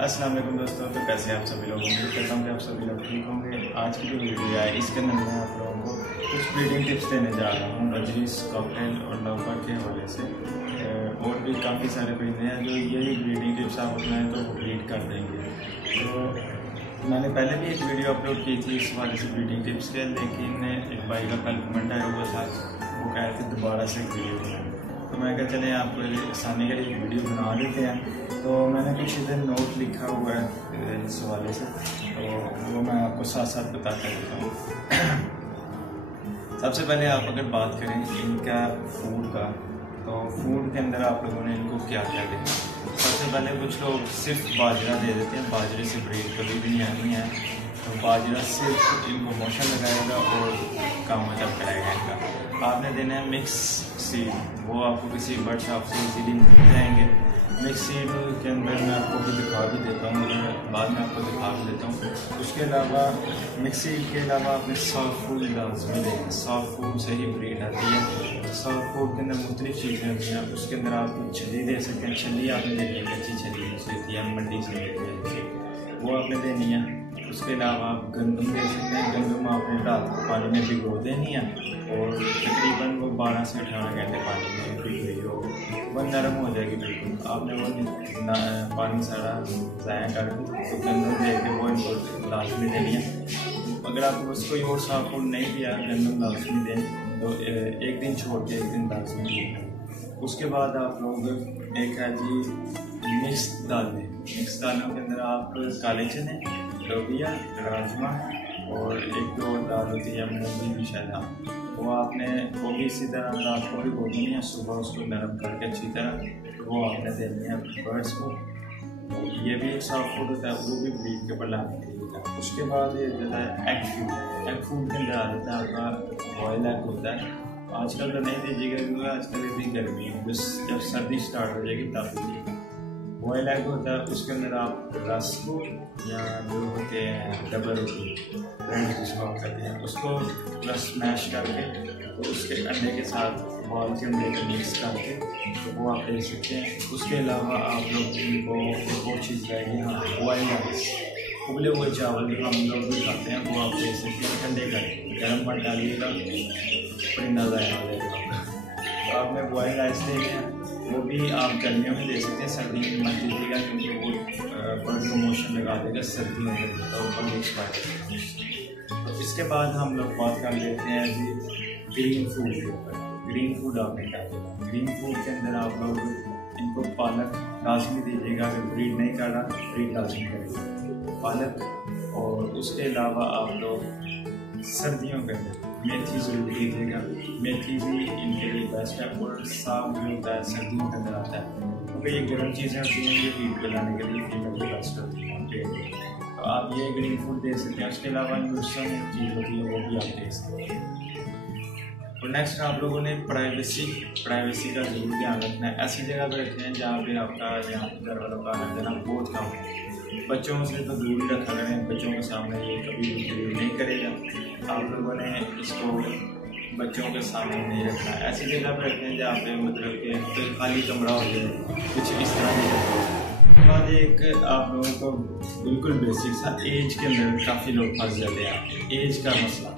अस्सलाम वालेकुम दोस्तों। तो कैसे आप सभी लोग? उम्मीद करता हूँ कि आप सभी लोग ठीक होंगे। आज की जो वीडियो है इसके अंदर मैं आप लोगों को कुछ ब्रीडिंग टिप्स देने जा रहा हूँ बजरीज, कॉकटेल और लवबर्ड के हवाले से। और भी काफ़ी सारे परिंदे हैं जो यही ब्रीडिंग टिप्स आप अपनाएं तो वो ब्रीड कर देंगे। तो मैंने पहले भी एक वीडियो अपलोड की थी इस हवाले से ब्रीडिंग टिप्स के, लेकिन एक भाई का कल कमेंट आया हुआ था, वो कह रहे थे दोबारा से एक वीडियो बनाएं। तो मैं कहा चले आपको आसानी के लिए वीडियो बना देते हैं। तो मैंने कुछ इधर नोट लिखा हुआ है इस हवाले से, तो वो मैं आपको साथ साथ बताता रहता हूँ। सबसे पहले आप अगर बात करें इनका फूड का, तो फूड के अंदर आप लोगों ने इनको क्या क्या देना। सबसे पहले कुछ लोग सिर्फ बाजरा दे देते हैं, बाजरे से ब्रीड कभी भी नहीं आनी है। तो बाजरा सिर्फ इनको मोशन लगाएगा और काम मतलब कराएगा इनका। आपने देना है मिक्स सीड, वो आपको किसी बर्ड शॉप से इजीली मिल जाएंगे। मिक्स सीड के अंदर मैं आपको भी दिखा भी देता हूँ, बाद में आपको दिखा भी देता हूँ। उसके अलावा मिक्स सीड के अलावा आपने सॉफ्ट फूड लाजमी देना। सॉफ्ट फूड से ही ब्रीड आती है। सॉफ्ट फूड के अंदर मुख्तलिफ चीज़ें होती हैं। उसके अंदर आप छली दे सकते हैं, छली आपने देनी है, कच्ची छली होती है मंडी से लेती है, वो आपने देनी है। उसके अलावा आप गंदम दे सकते हैं। गंदम आपने रात को पानी में भिगो देनी है और तकरीबन वो 12 से 18 घंटे पानी में भिगोई हो, वह नरम हो जाएगी बिल्कुल। आपने वो पानी सारा ज़ाया करके तो गंदम दे के वो इनको लाजमी देनी है। अगर आप उसको और साफ फूड नहीं दिया, गंदम लाजमी दें, तो एक दिन छोड़ के एक दिन लाजमी दें। उसके बाद आप लोग एक है जी मिक्स दालें। मिक्स दालों के अंदर आप काले चने, लोबिया, राजमा और एक दो दाल होती है मूंगफली की शायद, वो आपने वो भी इसी तरह रात को भी बोलनी है, सुबह उसको नरम करके अच्छी तरह तो वो आपने देनी है बर्ड्स को। तो ये भी एक सॉफ्ट फूड होता है, वो भी ब्रीड के ऊपर लाने के लिए। उसके बाद ये जो है एग फूड। एग फूड के अंदर आ जाता है आपका बॉयल एग होता है। आजकल तो नहीं दीजिएगा क्योंकि आजकल इतनी गर्मी है, बस जब सर्दी स्टार्ट हो जाएगी तब दीजिएगा। बॉयल एग होता है, उसके अंदर आप रस्क या जो होते हैं डबल रोटी ब्रेड जिसको आप कहते हैं, उसको प्लस स्मैश करके तो उसके अंडे के साथ बॉल के अंडे को मिक्स करके तो वो आप दे सकते हैं। उसके अलावा आप लोग इनको एक और चीज़ रहेगी, हाँ बॉयल राइस, उबले हुए चावल हम लोग भी खाते हैं, वो आप दे सकते हैं ठंडे करके। गर्म पानी डालिएगा परिंदा ज़ाया हो जाएगा। तो आपने बॉयल राइस देने हैं, वो भी आप गर्मियों में दे सकते हैं, सर्दी में मत दीजिएगा क्योंकि वो बर्ड को मोशन लगा देगा सर्दियों में, तो ऊपर एक्सपायर। तो इसके बाद हम लोग बात कर लेते हैं जी ग्रीन फूड के ऊपर। ग्रीन फूड आपने क्या देना। ग्रीन फूड के अंदर आप लोग इनको पालक लाजमी दीजिएगा। अगर ब्रीड नहीं कर रहा ब्रीड लाजमी करेगा पालक। और उसके अलावा आप लोग सर्दियों के अंदर मेथी ज़रूर दीजिएगा। मेथी भी इनके लिए बेस्ट है और साग भी होता है, सर्दियों के अंदर आता है क्योंकि ये गर्म चीज़ें होती हैं, ये हीट बनाने के लिए फीमेल की बेस्ट होती है। तो आप ये ग्रीन फूड दे सकते हैं। उसके अलावा न्यूट्रिशन एक चीज़ होती है, वो भी आप दे सकते हैं। और नेक्स्ट आप लोगों ने प्राइवेसी का जरूर ध्यान रखना है। ऐसी जगह पर रखते हैं जहाँ पे आपका यहाँ घर वालों का आना जाना बहुत कम है। बच्चों से तो दूर ही रखा करें, बच्चों के सामने ये कभी भी नहीं करेगा। आप लोगों ने इसको बच्चों के सामने नहीं रखना। ऐसी जगह पर रखते हैं जहाँ पे मतलब कि खाली कमरा हो जाए, कुछ इस तरह की जगह। बाद एक आप लोगों को बिल्कुल बेसिक सा एज के अंदर काफ़ी लोग फंस जाते हैं, एज का मसला।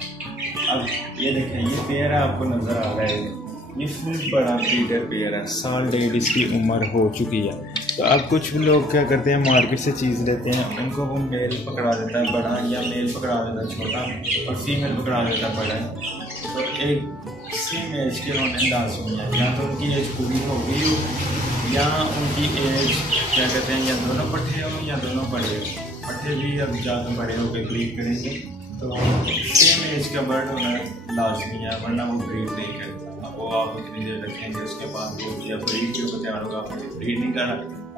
अब ये देखें, ये पेयर आपको नज़र आ रहा है, ये फुल बड़ा ब्रीडर पेयर है, साल डेढ़ इसकी उम्र हो चुकी है। तो अब कुछ लोग क्या करते हैं, मार्केट से चीज़ लेते हैं, उनको वो मेल पकड़ा देता है बड़ा या मेल पकड़ा देता है छोटा और फीमेल पकड़ा देता है बड़ा। तो एक सेम एज के होने लाजमी है, या तो उनकी एज पूरी हो गई हो या उनकी एज क्या कहते हैं, या दोनों पट्टे हों या दोनों बड़े हों। पट्टे भी अब ज़्यादा बड़े होकर ब्रीड करेंगे तो सेम एज का बर्ड होना लाजमी है, वरना वो ब्रीड नहीं करता। वो आप इतनी देर रखेंगे उसके बाद वो या ब्रीड के ऊपर तैयार होगा, आपने ब्रीड नहीं करना,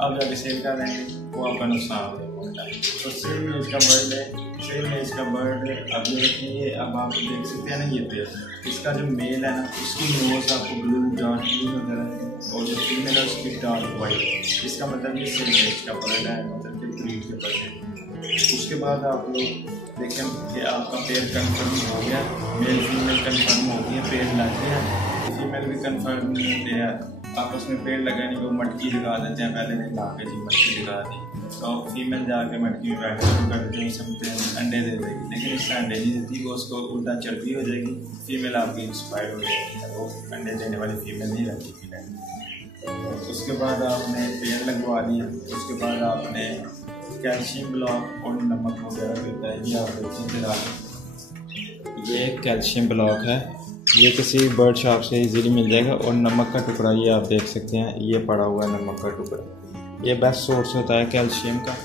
अब जाके सेल कर देंगे, वो आपका नुकसान होता है। तो सेम एज का बर्ड है, सेम एज का बर्ड अब ये रखिए। अब आप देख सकते हैं ना, ये पेयर इसका जो मेल है ना, उसकी नोज आपको ब्लू डार्क ब्लू नजर आती है और जो फीमेल है उसकी डार्क वाइट। इसका मतलब ये सेम एज का बर्ड है, मतलब कि ब्रीड के बर्ड है। उसके बाद आप लोग देखें कि आपका पेयर कंफर्म हो गया, मेल फीमेल कंफर्म हो गई है, पेयर लग गया, फीमेल भी कंफर्म नहीं होते हैं, आपस में पेड़ लगाने को मटकी लगा देते हैं, पहले नहीं ला के जी मटकी लगा दी तो फीमेल जाके मटकी में बैठना शुरू कर देते हैं, समझते हैं अंडे दे देगी, लेकिन इससे अंडे नहीं देती, वो उसको उल्टा चर्बी हो जाएगी, फीमेल आपकी एक्सपायर हो जाएगी, वो अंडे देने वाली फीमेल नहीं रहती फीमेल। उसके बाद आपने पेड़ लगवा लिया, उसके बाद आपने कैल्शियम ब्लॉक और नमक वगैरह देता है, ये आप देखें, ये कैल्शियम ब्लॉक है, ये किसी बर्ड शॉप से इजीली मिल जाएगा, और नमक का टुकड़ा ये आप देख सकते हैं, ये पड़ा हुआ है नमक का टुकड़ा, ये बेस्ट सोर्स होता है कैल्शियम का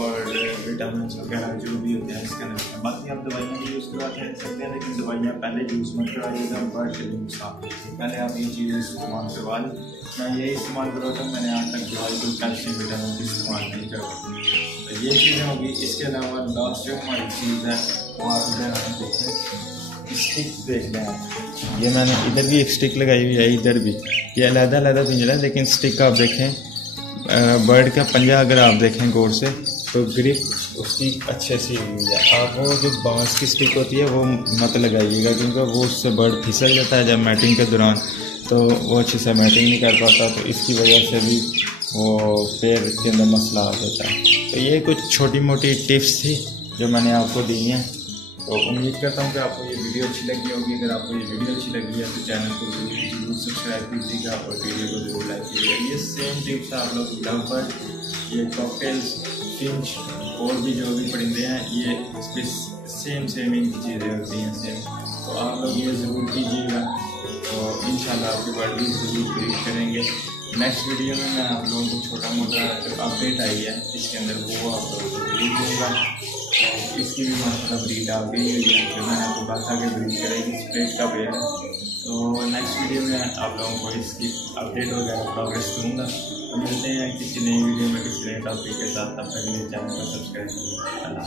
और विटामिन वगैरह जो भी होते हैं इसके अंदर। बाकी आप दवाइयाँ भी यूज़ करा सकते हैं, लेकिन दवाइयाँ पहले यूज़ मत कराइएगा, बर्ड के लिए नुकसान है, पहले आप ये चीज़ें इस्तेमाल करवा लें। मैं यही इस्तेमाल करवाता हूँ, मैंने आज तक दवाई कोई कैल्शियम विटामिन की इस्तेमाल नहीं करवाई, तो ये चीज़ें होगी। इसके अलावा लास्ट जो हमारी चीज़ है वो आप देखें, स्टिक देख लें आप, ये मैंने इधर भी एक स्टिक लगाई हुई है, इधर भी, ये अलग-अलग पिंजरा है, लेकिन स्टिक आप देखें, बर्ड का पंजा अगर आप देखें गौर से तो ग्रिप उसकी अच्छे से हुई है। आप वो जो बांस की स्टिक होती है वो मत लगाइएगा, क्योंकि वो उससे बर्ड फिसल जाता है जब मैटिंग के दौरान, तो वो अच्छे से मैटिंग नहीं कर पाता, तो इसकी वजह से भी वो पेड़ के अंदर मसला आ जाता है। तो ये कुछ छोटी मोटी टिप्स थी जो मैंने आपको दी हैं, तो उम्मीद करता हूँ कि आपको ये वीडियो अच्छी लगी होगी। अगर आपको ये वीडियो अच्छी लगी है तो चैनल को जरूर सब्सक्राइब कीजिएगा और वीडियो को जरूर लाइक कीजिएगा। ये सेम टिप्स आप लोग लवबर्ड, ये कॉकटेल्स, फिंच और भी जो भी परिंदे हैं, ये इस पर सेम इनकी चीज़ें होती हैं सेम, तो आप लोग ये ज़रूर कीजिएगा, तो इंशाल्लाह आपके बर्ड भी ज़रूर ब्रीड करेंगे। नेक्स्ट वीडियो में मैं आप लोगों को छोटा मोटा अपडेट आई है इसके अंदर वो आप लोगों को ब्रीड दूँगा, तो इसकी भी माशाल्लाह ब्रीड आ गई हुई है, जो मैंने आपको कहा था कि ब्रीड करेगी, स्प्रेड का पेयर है। तो नेक्स्ट वीडियो में आप लोगों को इसकी अपडेट वगैरह प्रोग्रेस करूँगा। तो मिलते हैं किसी नई वीडियो में किसी नए टॉपिक के साथ, तब तक मेरे चैनल को सब्सक्राइब करें। अल्लाह।